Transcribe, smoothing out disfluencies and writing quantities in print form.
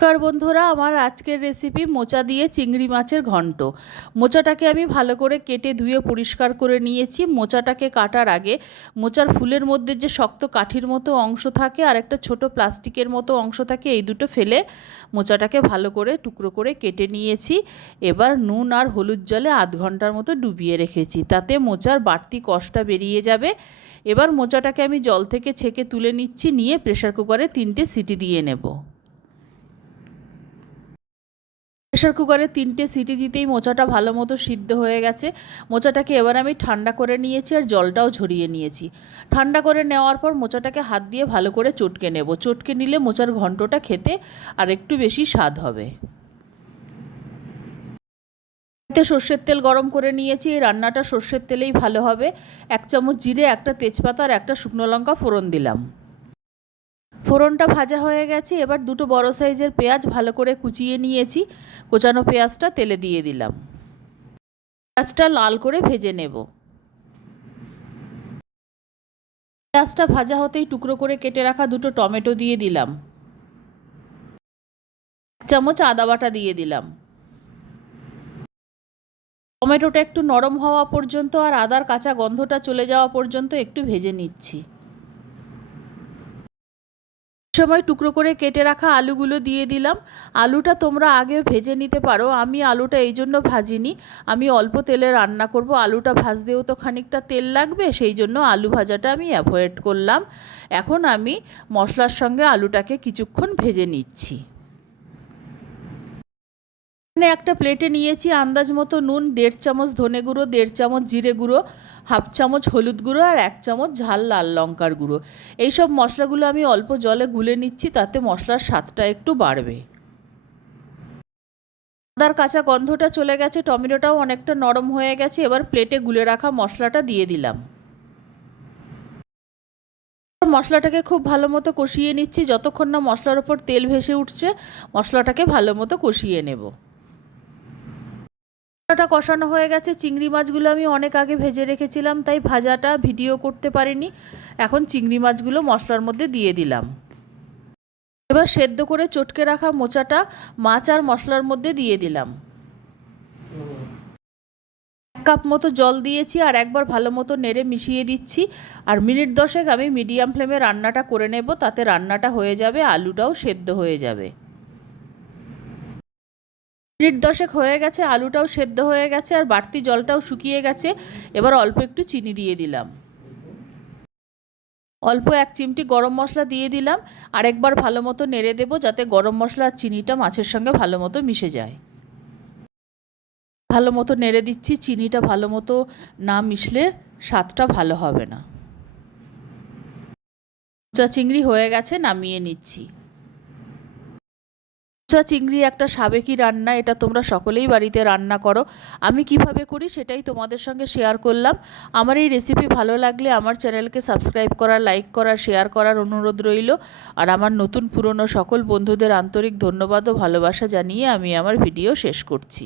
নমস্কার বন্ধুরা, আমার আজকের রেসিপি মোচা দিয়ে চিংড়ি মাছের ঘন্ট। মোচাটাকে আমি ভালো করে কেটে ধুয়ে পরিষ্কার করে নিয়েছি। মোচাটাকে কাটার আগে মোচার ফুলের মধ্যে যে শক্ত কাঠির মতো অংশ থাকে আর একটা ছোট প্লাস্টিকের মতো অংশ থাকে, এই দুটো ফেলে মোচাটাকে ভালো করে টুকরো করে কেটে নিয়েছি। এবার নুন আর হলুদ জলে আধ ঘন্টার মতো ডুবিয়ে রেখেছি, তাতে মোচার বাড়তি কষটা বেরিয়ে যাবে। এবার মোচাটাকে আমি জল থেকে ছেঁকে তুলে নিচ্ছি, নিয়ে প্রেসার কুকারে 3টে সিটি দিয়ে নেব। প্রেসার কুকারে 3টে সিটি দিতেই মোচাটা ভালো মতো সিদ্ধ হয়ে গেছে। মোচাটাকে এবার আমি ঠান্ডা করে নিয়েছি আর জলটাও ঝরিয়ে নিয়েছি। ঠান্ডা করে নেওয়ার পর মোচাটাকে হাত দিয়ে ভালো করে চটকে নেব। চটকে নিলে মোচার ঘন্টটা খেতে আর একটু বেশি স্বাদ হবে। এতে সর্ষের তেল গরম করে নিয়েছি। এই রান্নাটা সর্ষের তেলেই ভালো হবে। 1 চামচ জিরে, একটা তেজপাতা আর একটা শুকনো লঙ্কা ফোড়ন দিলাম। ফোড়নটা ভাজা হয়ে গেছে। এবার দুটো বড় সাইজের পেঁয়াজ ভালো করে কুচিয়ে নিয়েছি। কোচানো পেঁয়াজটা তেলে দিয়ে দিলাম। পেঁয়াজটা লাল করে ভেজে নেব। পেঁয়াজটা ভাজা হতেই টুকরো করে কেটে রাখা দুটো টমেটো দিয়ে দিলাম। 1 চামচ আদা বাটা দিয়ে দিলাম। টমেটোটা একটু নরম হওয়া পর্যন্ত আর আদার কাঁচা গন্ধটা চলে যাওয়া পর্যন্ত একটু ভেজে নিচ্ছি। সময় টুকরো করে কেটে রাখা আলুগুলো দিয়ে দিলাম। আলুটা তোমরা আগে ভেজে নিতে পারো, আমি আলুটা এই জন্য ভাজিনি, আমি অল্প তেলে রান্না করব। আলুটা ভাজতেও তো খানিকটা তেল লাগবে, সেই জন্য আলু ভাজাটা আমি অ্যাভয়েড করলাম। এখন আমি মশলার সঙ্গে আলুটাকে কিছুক্ষণ ভেজে নিচ্ছি। একটা প্লেটে নিয়েছি আন্দাজ মতো নুন, 1.5 চামচ ধনে গুঁড়ো, 1.5 চামচ জিরে গুঁড়ো, 1/2 চামচ হলুদ গুঁড়ো আর 1 চামচ ঝাল লাল লঙ্কার গুঁড়ো। এইসব মশলাগুলো আমি অল্প জলে গুলে নিচ্ছি, তাতে মশলার স্বাদটা একটু বাড়বে। আদার কাঁচা গন্ধটা চলে গেছে, টমেটোটাও অনেকটা নরম হয়ে গেছে। এবার প্লেটে গুলে রাখা মশলাটা দিয়ে দিলাম। মশলাটাকে খুব ভালো মতো কষিয়ে নিচ্ছি। যতক্ষণ না মশলার ওপর তেল ভেসে উঠছে, মশলাটাকে ভালো মতো কষিয়ে নেব। মশলাটা কষানো হয়ে গেছে। চিংড়ি মাছগুলো আমি অনেক আগে ভেজে রেখেছিলাম, তাই ভাজাটা ভিডিও করতে পারিনি। এখন চিংড়ি মাছগুলো মশলার মধ্যে দিয়ে দিলাম। এবার সেদ্ধ করে চটকে রাখা মোচাটা মাছ আর মশলার মধ্যে দিয়ে দিলাম। 1 কাপ মতো জল দিয়েছি আর একবার ভালো মতো নেড়ে মিশিয়ে দিচ্ছি। আর মিনিট 10 আমি মিডিয়াম ফ্লেমে রান্নাটা করে নেব, তাতে রান্নাটা হয়ে যাবে, আলুটাও সেদ্ধ হয়ে যাবে। মিনিট 10 হয়ে গেছে, আলুটাও সেদ্ধ হয়ে গেছে আর বাড়তি জলটাও শুকিয়ে গেছে। এবার অল্প একটু চিনি দিয়ে দিলাম। অল্প 1 চিমটি গরম মশলা দিয়ে দিলাম। আর একবার ভালো মতো নেড়ে দেবো, যাতে গরম মশলা আর চিনিটা মাছের সঙ্গে ভালো মতো মিশে যায়। ভালো মতো নেড়ে দিচ্ছি। চিনিটা ভালো মতো না মিশলে স্বাদটা ভালো হবে না। মোচা চিংড়ি হয়ে গেছে, নামিয়ে নিচ্ছি। মোচা চিংড়ি একটা সাবেকি রান্না, এটা তোমরা সকলেই বাড়িতে রান্না করো। আমি কিভাবে করি সেটাই তোমাদের সঙ্গে শেয়ার করলাম। আমার এই রেসিপি ভালো লাগলে আমার চ্যানেলকে সাবস্ক্রাইব করার, লাইক করার, শেয়ার করার অনুরোধ রইল। আর আমার নতুন পুরনো সকল বন্ধুদের আন্তরিক ধন্যবাদ ও ভালোবাসা জানিয়ে আমি আমার ভিডিও শেষ করছি।